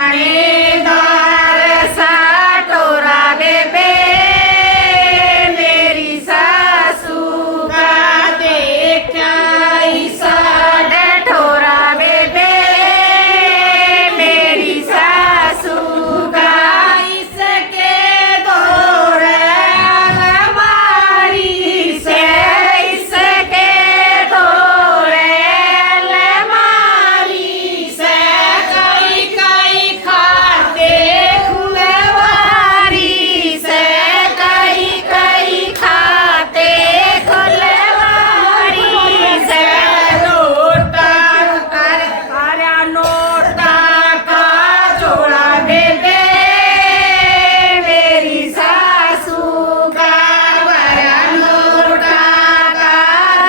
थानेदार साटोरा बेबे मेरी सासू का देखा साढ़े ठोरा बेबे मेरी सासू का इसके दौर अलमारी से इसके दौर अलमारी से कई कई खाते खुलवारी से कई कई खाते खुलवारी से नोटा कर आरा नोटा का जोड़ा बेबे मेरी सासू का बड़ा नोटा का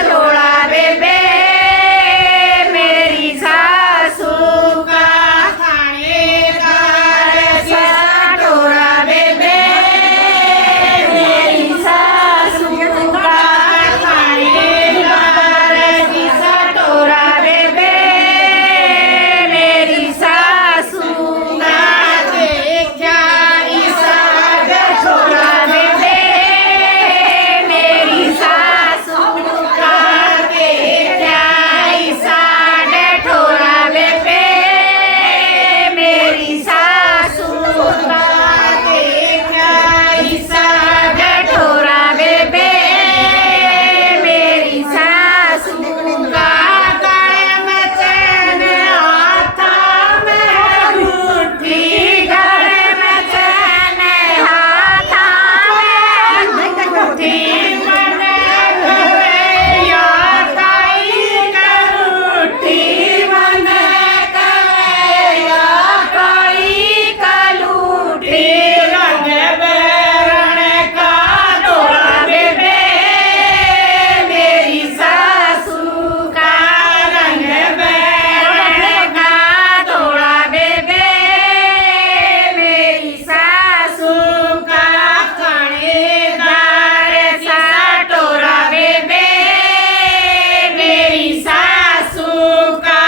जोड़ा बेबे मेरी सासू का थानेदार साटोरा बेबे मेरी सासू का थानेदार साटोरा बेबे मेरी सासू का देखा साढ़े ठोरा बेबे मेरी सासू का देखा साढ़े ठोरा बेबे मेरी सासू का देखा साढ़े ठोरा बेबे मेरी सासू का गले में चैन हाथा में अंगूठी गले में चैन हाथा में अंगूठी मने कवैया ताई करूठी मने कवैया ताई कलूठी रंग बेरण का डोरा बेबे मेरी सासू का रंग बेरण का डोरा बेबे मेरी सासू का थानेदार साटोरा बेबे मेरी सासू का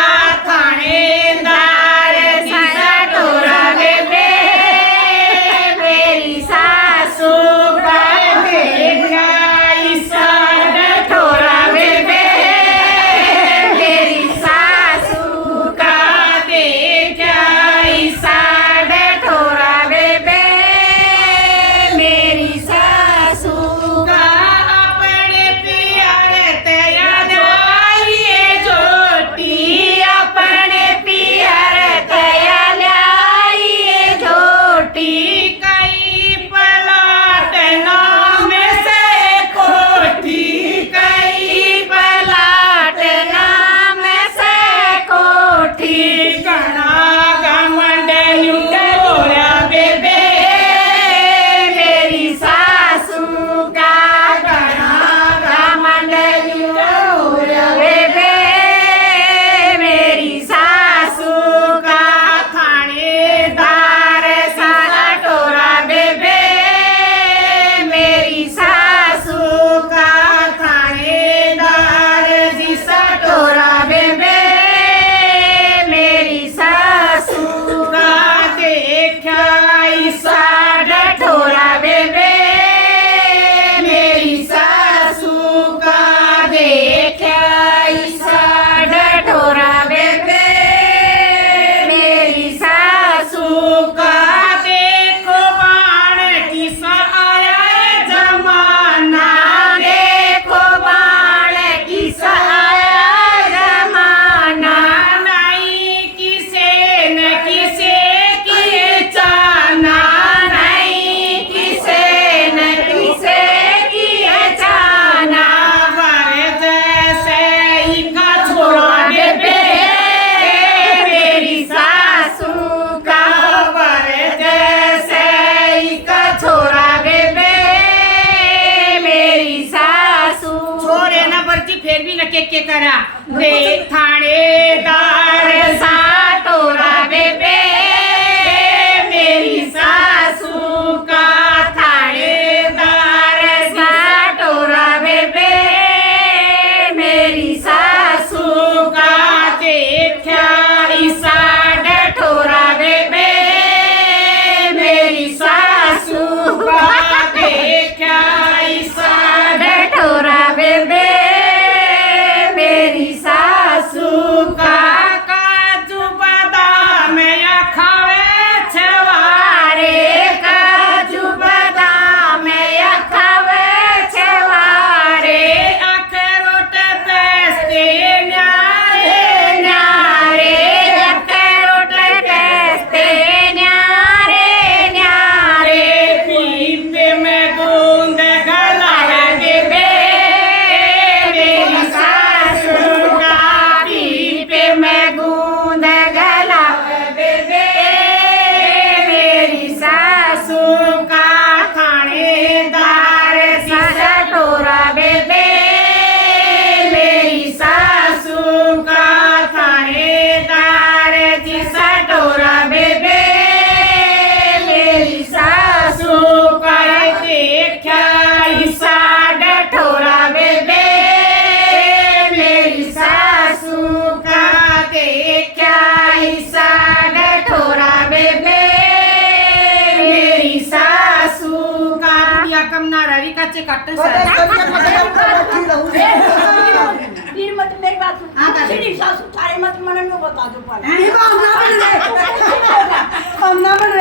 थानेदार साटोरा बेबे मेरी सासू का देखा साढ़े ठोरा बेबे मेरी सासू का देखा साढ़े ठोरा बेबे मेरी सासू का अपने प्यारे तेरा जाइए झोटी अपने प्यारे तेरा लाइए झोटी कई पलाट नाम से कोठी कई पलाट नाम से कोठी गणा गमंडलू डोरा बेबे मेरी सासू का गणा गमंडलू डोरा बेबे मेरी सासू का थानेदार साटोरा बेबे मेरी सासू का थानेदार साटोरा बेबे मेरी सासू का देखा साढ़े ठोरा बेबे मेरी सासू का देखा साढ़े ठोरा बेबे मेरी सासू का देखो बाण किसा आया है जमाना देखो बाण किसा आया है जमाना नहीं किसे न किसे की चाना नहीं किसे न किसे की चाना वर जैसे ही का छोड़ा बेबे मेरी सासू का वर जैसे ही का छोरा बेबे मेरी सासू छोरे ना बरती फिर भी न के करा दे थानेदार साटोरा बेबे मेरी सासू का थानेदार साटोरा बेबे मेरी सासू का देखा साढ़े ठोरा बेबे के कट्टे पता से चल गया बैठी रहूं फिर मत मेरी बात सुन हाँ, कर। सीधी सासू थारे मत मन में बता दो पहले नहीं हम ना बन रहे